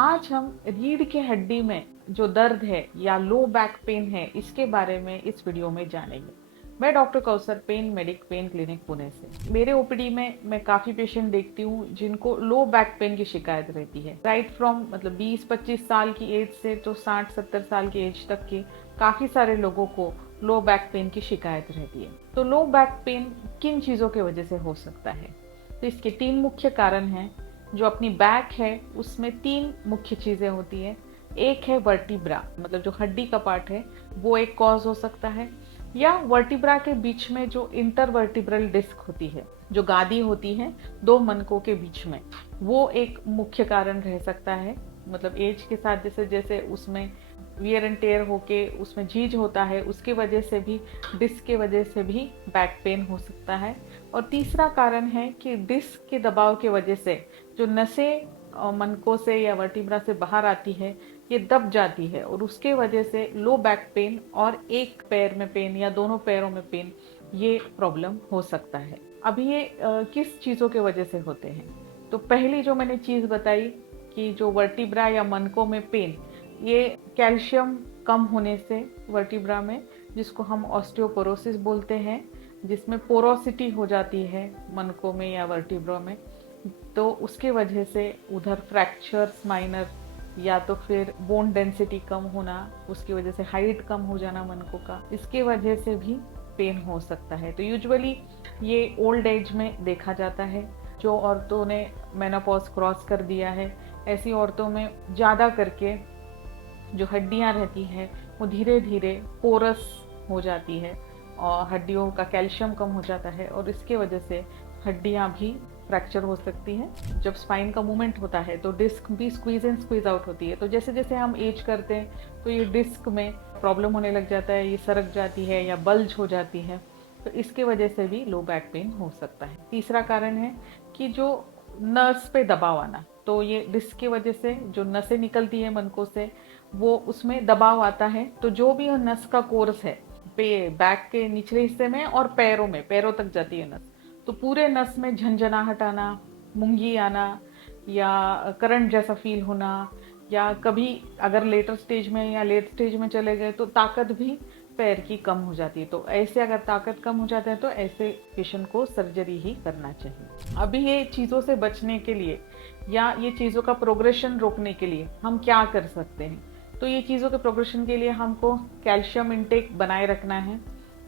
आज हम रीढ़ की हड्डी में जो दर्द है या लो बैक पेन है इसके बारे में इस वीडियो में जानेंगे। मैं doctor Kausar, pain medic, pain clinic Pune से। मेरे ओपीडी में मैं काफ़ी पेशेंट देखती हूँ जिनको लो बैक पेन की शिकायत रहती है। राइट फ्रॉम 20-25 साल की एज से तो 60-70 साल की एज तक के काफ़ी सारे लोगों को लो बैक पेन की शिकायत रहती है। तो लो बैक पेन किन चीज़ों की वजह से हो सकता है? तो इसके 3 मुख्य कारण हैं। जो अपनी बैक है उसमें 3 मुख्य चीज़ें होती है। एक है वर्टिब्रा, मतलब जो हड्डी का पार्ट है वो एक कॉज हो सकता है, या वर्टिब्रा के बीच में जो इंटरवर्टिब्रल डिस्क होती है, जो गादी होती है 2 मनकों के बीच में, वो एक मुख्य कारण रह सकता है। मतलब एज के साथ जैसे जैसे उसमें वियर एंड टेयर होके उसमें झीझ होता है, उसकी वजह से भी, डिस्क की वजह से भी बैक पेन हो सकता है। और तीसरा कारण है कि डिस्क के दबाव की वजह से जो नसें मनकों से या वर्टिब्रा से बाहर आती है ये दब जाती है, और उसके वजह से लो बैक पेन और एक पैर में पेन या दोनों पैरों में पेन, ये प्रॉब्लम हो सकता है। अब ये किस चीज़ों के वजह से होते हैं? तो पहली जो मैंने चीज़ बताई कि जो वर्टिब्रा या मनकों में पेन, ये कैल्शियम कम होने से वर्टिब्रा में, जिसको हम ऑस्टियोपोरोसिस बोलते हैं, जिसमें पोरोसिटी हो जाती है मनकों में या वर्टिब्रा में, तो उसके वजह से उधर फ्रैक्चर्स माइनर, या तो फिर बोन डेंसिटी कम होना, उसकी वजह से हाइट कम हो जाना मनकों का, इसके वजह से भी पेन हो सकता है। तो यूजुअली ये ओल्ड एज में देखा जाता है। जो औरतों ने मेनोपॉज क्रॉस कर दिया है, ऐसी औरतों में ज़्यादा करके जो हड्डियां रहती है वो धीरे धीरे पोरस हो जाती है और हड्डियों का कैल्शियम कम हो जाता है, और इसके वजह से हड्डियां भी फ्रैक्चर हो सकती हैं। जब स्पाइन का मूवमेंट होता है तो डिस्क भी स्क्वीज इन स्क्वीज आउट होती है। तो जैसे जैसे हम एज करते हैं तो ये डिस्क में प्रॉब्लम होने लग जाता है, ये सरक जाती है या बल्ज हो जाती है। तो इसके वजह से भी लो बैक पेन हो सकता है। तीसरा कारण है कि जो नर्व्स पे दबाव आना, तो ये डिस्क की वजह से जो नसें निकलती है मनकों से, वो उसमें दबाव आता है। तो जो भी नस का कोर्स है बैक के निचले हिस्से में और पैरों में, पैरों तक जाती है नस, तो पूरे नस में झंझनाहट आना, मुंगी आना, या करंट जैसा फील होना, या कभी अगर लेटर स्टेज में या लेट स्टेज में चले गए तो ताकत भी पैर की कम हो जाती है। तो ऐसे अगर ताकत कम हो जाता है तो ऐसे पेशेंट को सर्जरी ही करना चाहिए। अभी ये चीज़ों से बचने के लिए या ये चीज़ों का प्रोग्रेशन रोकने के लिए हम क्या कर सकते हैं? तो ये चीज़ों के प्रोग्रेशन के लिए हमको कैल्शियम इंटेक बनाए रखना है।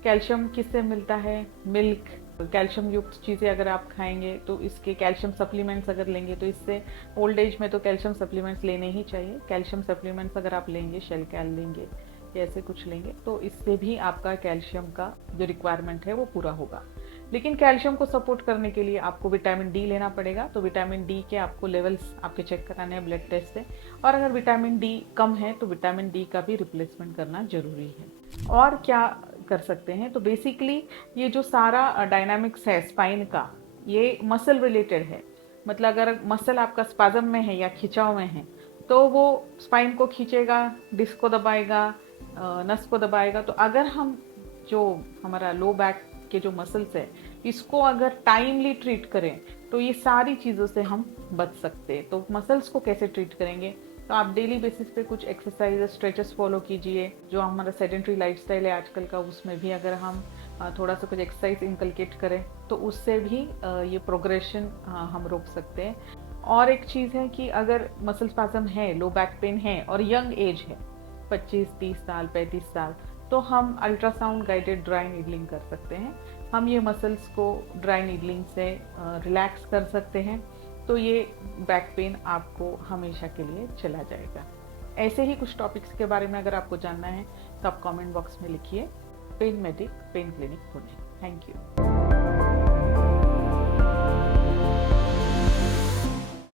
कैल्शियम किससे मिलता है? मिल्क, कैल्शियम युक्त चीज़ें अगर आप खाएंगे तो इसके कैल्शियम सप्लीमेंट्स अगर लेंगे तो इससे, ओल्ड एज में तो कैल्शियम सप्लीमेंट्स लेने ही चाहिए। कैल्शियम सप्लीमेंट्स अगर आप लेंगे, शेल कैल लेंगे या ऐसे कुछ लेंगे, तो इससे भी आपका कैल्शियम का जो रिक्वायरमेंट है वो पूरा होगा। लेकिन कैल्शियम को सपोर्ट करने के लिए आपको विटामिन डी लेना पड़ेगा। तो विटामिन डी के आपको लेवल्स आपके चेक कराने हैं ब्लड टेस्ट से, और अगर विटामिन डी कम है तो विटामिन डी का भी रिप्लेसमेंट करना जरूरी है। और क्या कर सकते हैं? तो बेसिकली ये जो सारा डायनामिक्स है स्पाइन का, ये मसल रिलेटेड है। मतलब अगर मसल आपका स्पाज्म में है या खिंचाव में है तो वो स्पाइन को खींचेगा, डिस्क को दबाएगा, नस को दबाएगा। तो अगर हम जो हमारा लो बैक के जो मसल्स है इसको अगर टाइमली ट्रीट करें तो ये सारी चीज़ों से हम बच सकते हैं। तो मसल्स को कैसे ट्रीट करेंगे? तो आप डेली बेसिस पे कुछ एक्सरसाइज, स्ट्रेचेस फॉलो कीजिए। जो हमारा सेडेंट्री लाइफस्टाइल है आजकल का, उसमें भी अगर हम थोड़ा सा कुछ एक्सरसाइज इंकलकेट करें तो उससे भी ये प्रोग्रेशन हम रोक सकते हैं। और एक चीज़ है कि अगर मसल स्पाज्म है, लो बैक पेन है और यंग एज है, 25-30 साल, 35 साल, तो हम अल्ट्रासाउंड गाइडेड ड्राई नीडलिंग कर सकते हैं। हम ये मसल्स को ड्राई नीडलिंग से रिलैक्स कर सकते हैं, तो ये बैक पेन आपको हमेशा के लिए चला जाएगा। ऐसे ही कुछ टॉपिक्स के बारे में अगर आपको जानना है तो आप कमेंट बॉक्स में लिखिए। Pain medic, pain clinic Pune. Thank you.